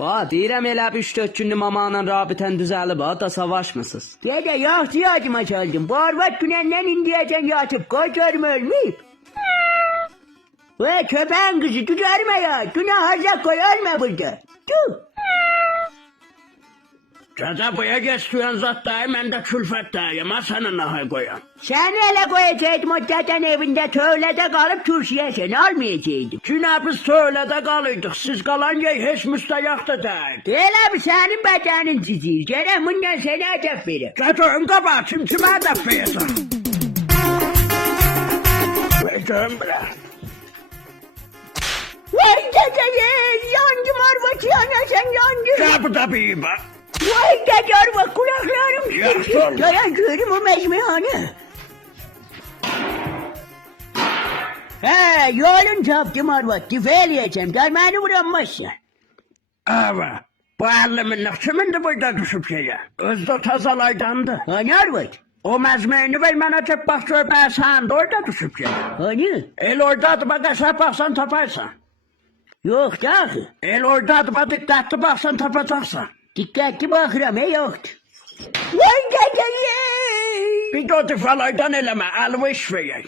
Deyirəm elə bir 3-4 günlük mamanla rabitən düzəlib, da savaşmısınız. Dede yaxşı yadıma çaldım. Bu arvat dünenden indiyəcən yatıp koy görüm ölmeyip. Ve köpeğin kızı tücərmə ya. Günah harca koy ölme burada. Dur. Caca boya geçtiğin zat dahi ben de külfet dahiyim ha senin nahay koyan. Seni ele koyacaktım o deden evinde töğlede kalıp Türkiye'ye sen almayacaktım. Cünə biz söylede kalıydık siz kalan yer hiç müstəyak da değil. Değil abi senin bedenin cizi. Gene bundan seni edep verir. Caca kabahat kim kime hedef verirsin? Verdim bile. Vay dede yandım arvat yana sen yandın. Kapı da bir bak. Vay dede arvat kulaklarım Yaxşı sıkıştı. oldu. Dayanıyorum o mecmihane. He yolun taptım arvat. Tüfeğleyeceğim. Darmanı vuramazsın. Evet. Bu 50 minlik kimin de burada düşüp şeye? Özde tazalaydandı. Hani arvat? O mezmeyini vermene tek bak çöpe sen de orada düşüp şeye. Hani? El oradadı bak hesap baksan taparsan. Yok dahi. El oradadı bak dikkatli baksan tapacaksın. Dikkatli bakıram yoktu. Vay dede Bir de o tıfalaydan eleme, elvi iş verir.